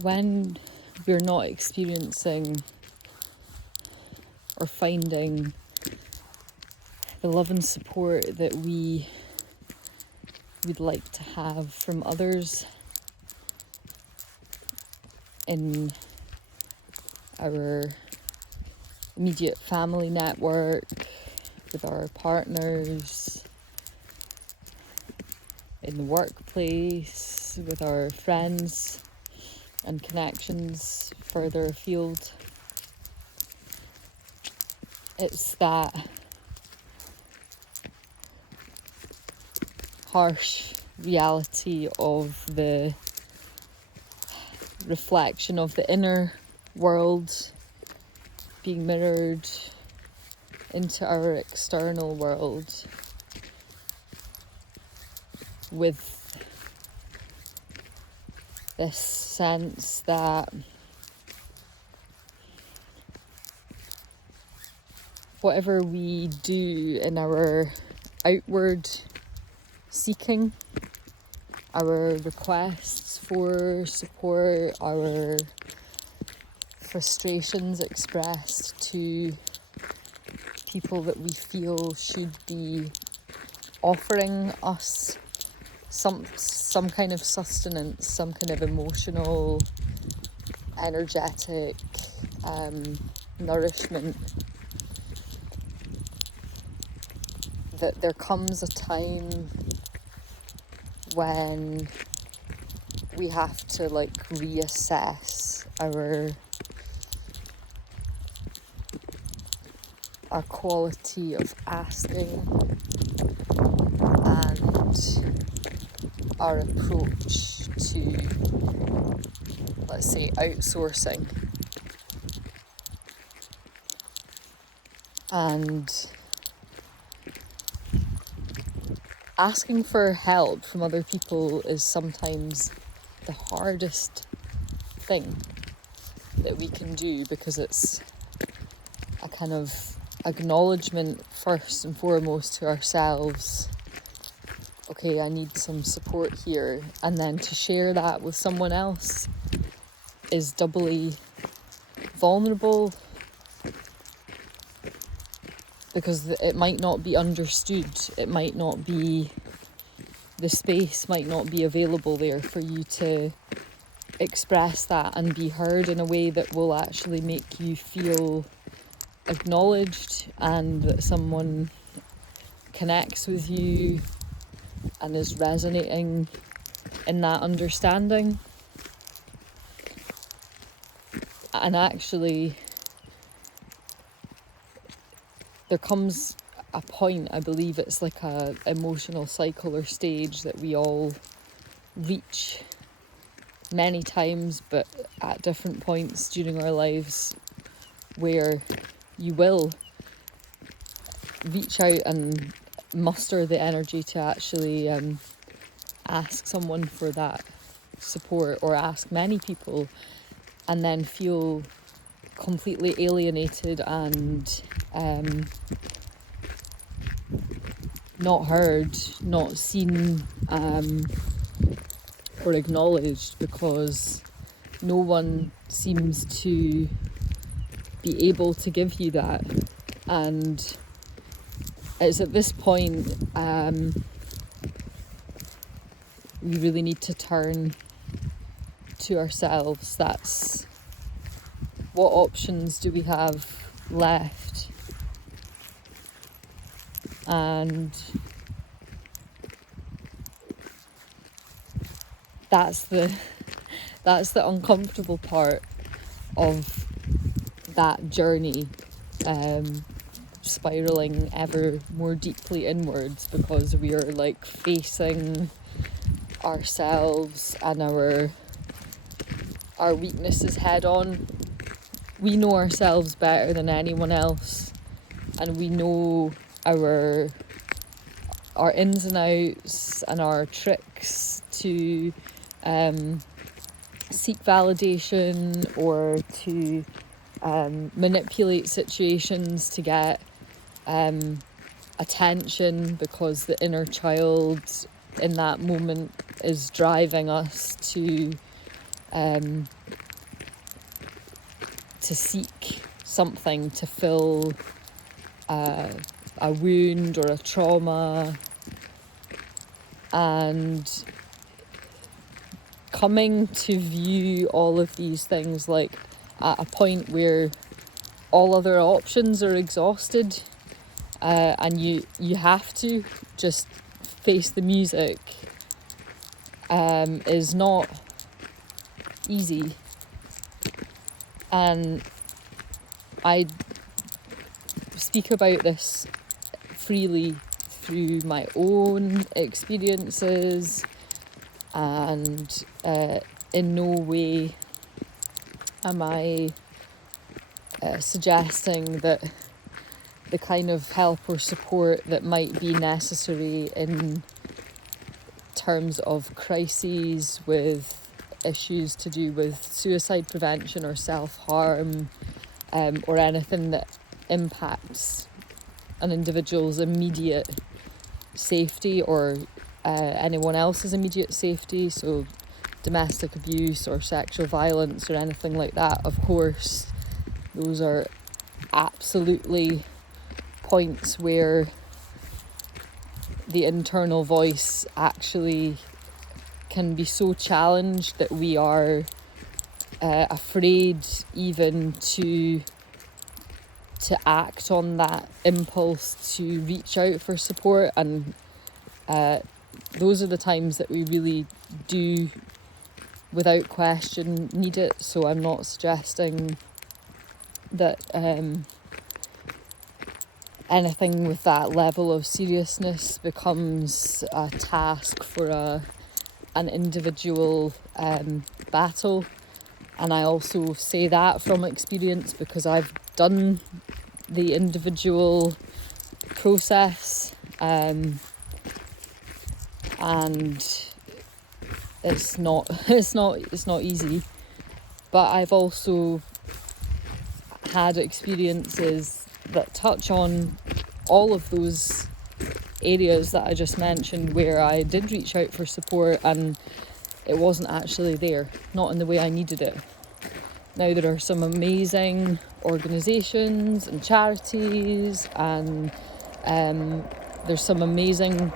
when we're not experiencing or finding the love and support that we'd like to have from others in our immediate family network, with our partners, in the workplace, with our friends and connections further afield. It's that harsh reality of the reflection of the inner world being mirrored into our external world, with this sense that whatever we do in our outward seeking, our requests for support, our frustrations expressed to people that we feel should be offering us some kind of sustenance, some kind of emotional, energetic nourishment, that there comes a time when we have to reassess our quality of asking and our approach to, let's say, outsourcing. And asking for help from other people is sometimes the hardest thing that we can do, because it's a kind of acknowledgement first and foremost to ourselves. Okay, I need some support here, and then to share that with someone else is doubly vulnerable, because it might not be understood. It might not be, the space might not be available there for you to express that and be heard in a way that will actually make you feel acknowledged, and that someone connects with you and is resonating in that understanding. And actually, there comes a point, I believe it's like a emotional cycle or stage that we all reach many times, but at different points during our lives, where you will reach out and muster the energy to actually ask someone for that support, or ask many people, and then feel completely alienated and not heard, not seen, or acknowledged, because no one seems to be able to give you that. And it's at this point we really need to turn to ourselves. That's what options do we have left, and that's the uncomfortable part of that journey, spiraling ever more deeply inwards, because we are facing ourselves and our weaknesses head on. We know ourselves better than anyone else, and we know our ins and outs and our tricks to seek validation, or to manipulate situations to get attention, because the inner child in that moment is driving us to to seek something to fill a wound or a trauma, and coming to view all of these things like at a point where all other options are exhausted, and you have to just face the music, is not easy. And I speak about this freely through my own experiences, and in no way am I suggesting that the kind of help or support that might be necessary in terms of crises with issues to do with suicide prevention or self-harm, or anything that impacts an individual's immediate safety or anyone else's immediate safety, so domestic abuse or sexual violence or anything like that. Of course, those are absolutely points where the internal voice actually can be so challenged that we are afraid even to act on that impulse to reach out for support. And those are the times that we really do, without question, need it. So I'm not suggesting that anything with that level of seriousness becomes a task for an individual battle. And I also say that from experience because I've done the individual process, and it's not easy. But I've also had experiences that touch on all of those areas that I just mentioned, where I did reach out for support and it wasn't actually there, not in the way I needed it. Now, there are some amazing organisations and charities, and there's some amazing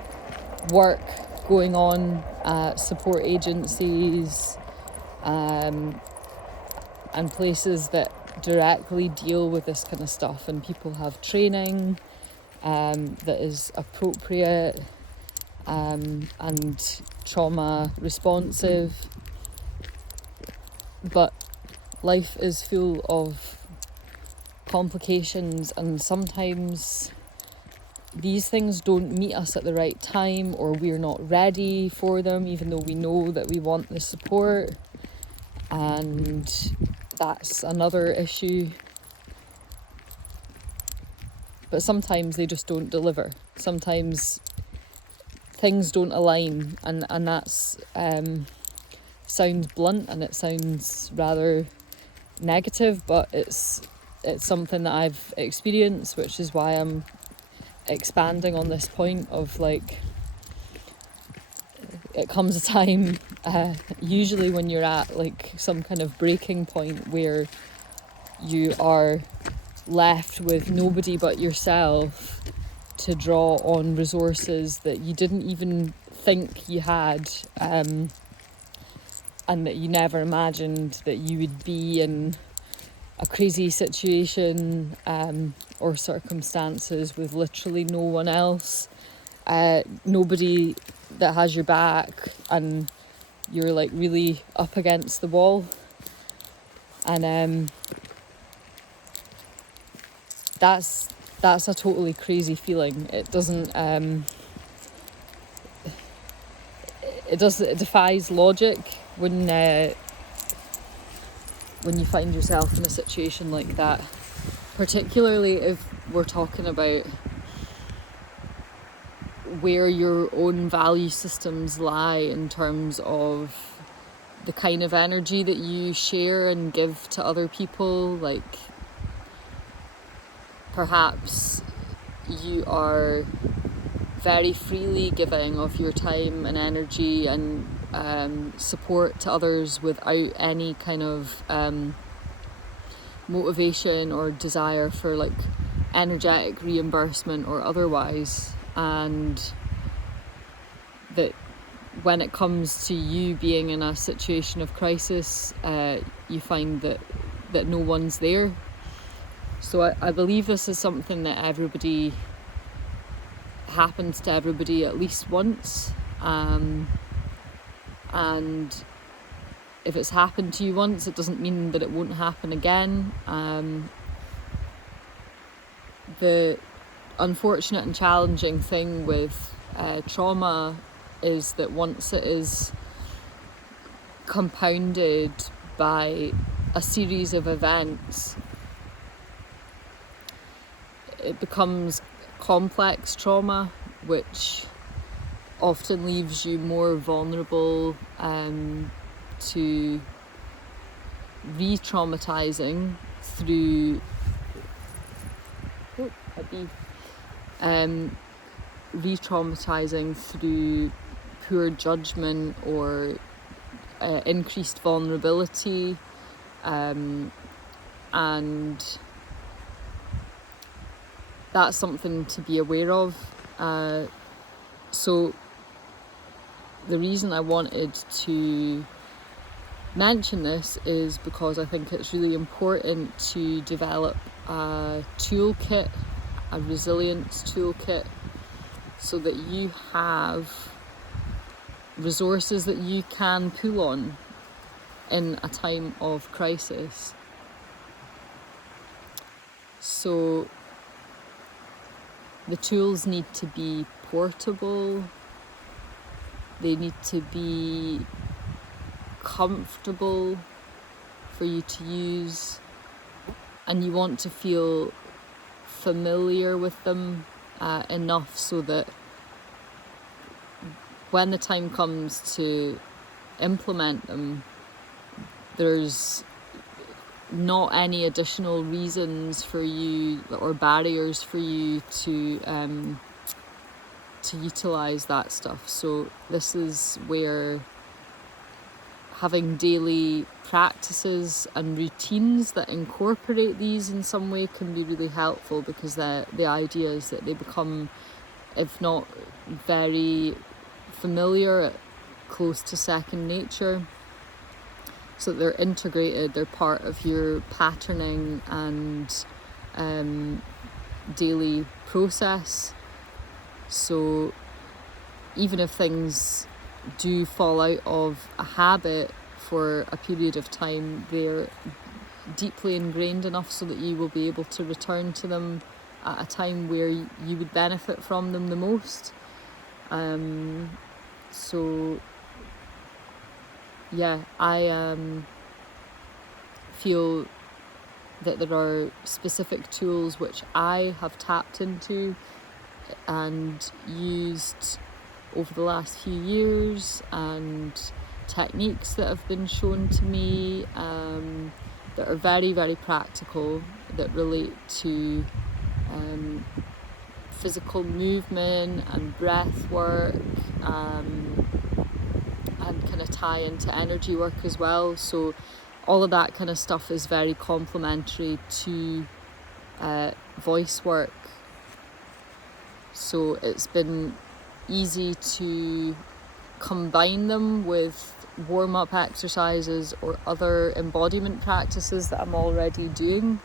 work going on at support agencies and places that directly deal with this kind of stuff, and people have training that is appropriate and trauma responsive. But life is full of complications, and sometimes these things don't meet us at the right time, or we're not ready for them, even though we know that we want the support. And that's another issue. But sometimes they just don't deliver. Sometimes things don't align, and that's sounds blunt and it sounds rather negative, but it's something that I've experienced, which is why I'm expanding on this point of, like, it comes a time usually when you're at like some kind of breaking point where you are left with nobody but yourself to draw on resources that you didn't even think you had, and that you never imagined that you would be in a crazy situation or circumstances with literally no one else, nobody that has your back, and you're like really up against the wall. And that's a totally crazy feeling. It defies logic when you find yourself in a situation like that, particularly if we're talking about where your own value systems lie in terms of the kind of energy that you share and give to other people. Like, perhaps you are very freely giving of your time and energy and support to others without any kind of motivation or desire for like energetic reimbursement or otherwise, and that when it comes to you being in a situation of crisis, you find that no one's there. So I believe this is something that everybody happens to everybody at least once, and if it's happened to you once, it doesn't mean that it won't happen again. The unfortunate and challenging thing with trauma is that once it is compounded by a series of events, it becomes complex trauma, which often leaves you more vulnerable to re-traumatizing through re-traumatizing through poor judgment or increased vulnerability, and that's something to be aware of. So the reason I wanted to mention this is because I think it's really important to develop a toolkit, a resilience toolkit, so that you have resources that you can pull on in a time of crisis. So the tools need to be portable, they need to be comfortable for you to use, and you want to feel familiar with them enough so that when the time comes to implement them, there's not any additional reasons for you or barriers for you to utilize that stuff. So this is where having daily practices and routines that incorporate these in some way can be really helpful, because the idea is that they become, if not very familiar, close to second nature, so that they're integrated, they're part of your patterning and daily process. So even if things do fall out of a habit for a period of time, they're deeply ingrained enough so that you will be able to return to them at a time where you would benefit from them the most. So yeah, I feel that there are specific tools which I have tapped into and used over the last few years, and techniques that have been shown to me that are very, very practical, that relate to physical movement and breath work, and kind of tie into energy work as well. So all of that kind of stuff is very complementary to voice work. So it's been easy to combine them with warm-up exercises or other embodiment practices that I'm already doing.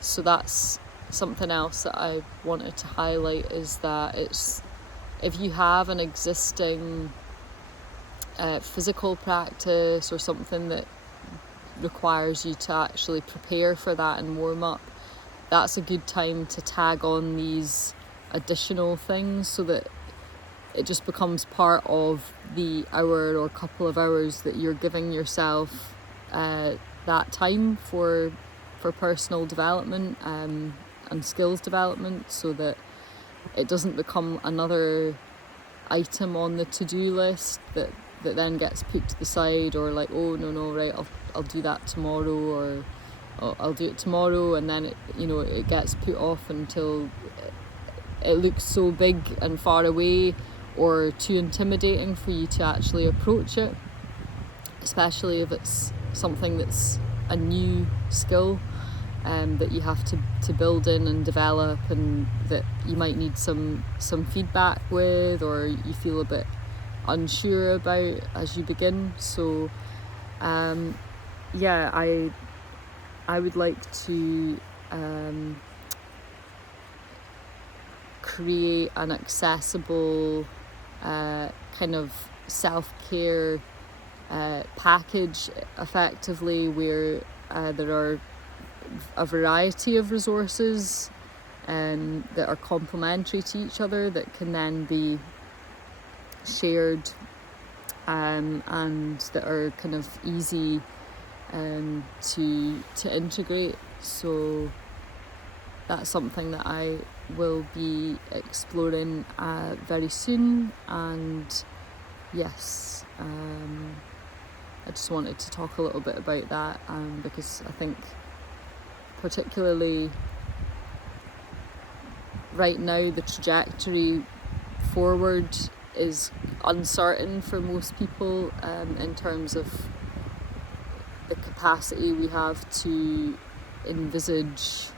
So that's something else that I wanted to highlight, is that it's, if you have an existing physical practice or something that requires you to actually prepare for that and warm up, that's a good time to tag on these additional things, so that it just becomes part of the hour or couple of hours that you're giving yourself that time for personal development and skills development, so that it doesn't become another item on the to-do list that then gets put to the side, or like, oh no, right, I'll do that tomorrow, or I'll do it tomorrow, and then it gets put off until it looks so big and far away or too intimidating for you to actually approach it, especially if it's something that's a new skill. that you have to build in and develop, and that you might need some feedback with, or you feel a bit unsure about as you begin. So yeah, I would like to create an accessible kind of self-care package, effectively, where there are a variety of resources that are complementary to each other, that can then be shared, and that are kind of easy to integrate. So that's something that I will be exploring very soon. And yes, I just wanted to talk a little bit about that, because I think particularly right now the trajectory forward is uncertain for most people, in terms of the capacity we have to envisage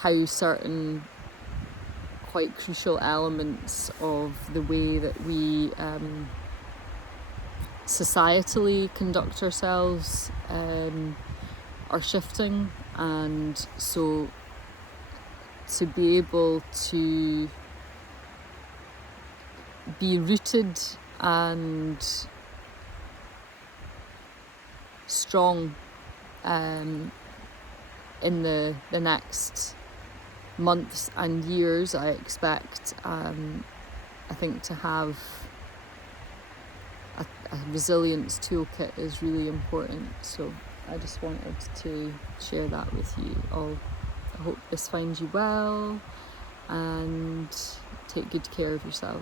how certain quite crucial elements of the way that we societally conduct ourselves are shifting. And so to be able to be rooted and strong in the next months and years, I expect, I think to have a resilience toolkit is really important. So I just wanted to share that with you all. I hope this finds you well, and take good care of yourself.